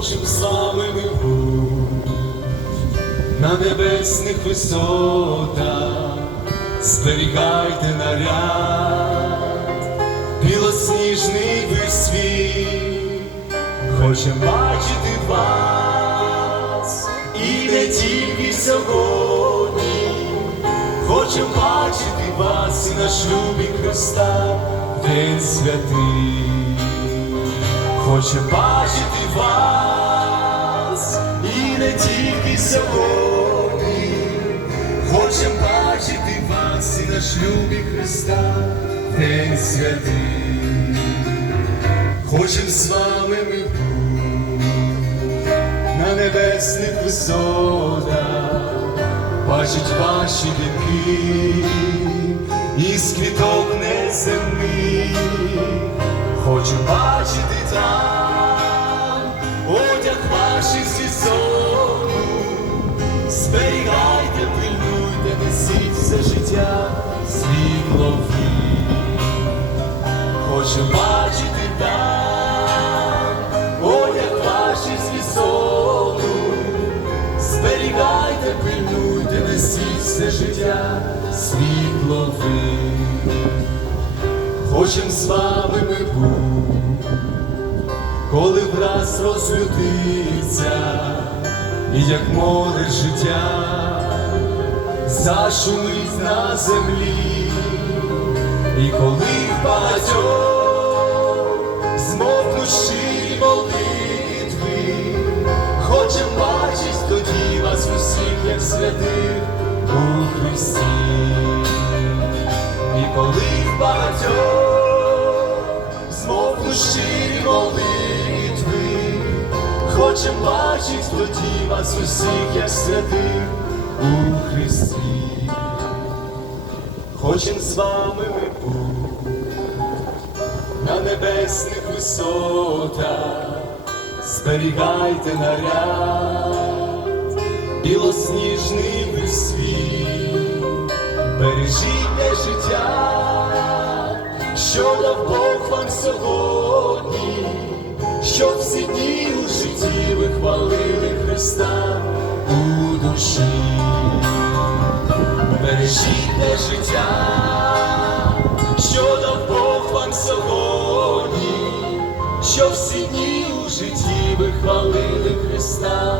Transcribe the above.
хочем славими будь на небесних висотах, зберігайте наряд, білосніжний висвіт, хоче бачити вас і не тільки сьогодні, хоче бачити вас і на шлюбі Христа, день святий. Хочем бачити вас і не тільки сьогодні, хочем бачити вас і на шлюбі Христа день святий. Хочем з вами ми бути на небесних висотах, бачить ваші віки із квіток неземних. Хочу бачити там одяг ваших сезону. Зберігайте, пильнуйте, несіть все життя світло. Хочу бачити там одяг ваших сезону. Зберігайте, пильнуйте, несіть все життя світло ви. Хочем з вами ми бути, коли враз розлютиться, і як море життя зашумить на землі, і коли в багатьох змовкнуть щирі молитви, хочем бачить тоді вас усіх, як святих у Христі. І коли в багатьох хочем бачить тоді вас усіх, як святих у Христі. Хочем з вами ми бути на небесних висотах, зберігайте наряд, білосніжний ви світ, бережіть життя, що дав Бог вам сьогодні, щоб всі дні у житті ви хвалили Христа у душі. Бережіть те життя, що дав Бог вам сьогодні, щоб всі дні у житті ви хвалили Христа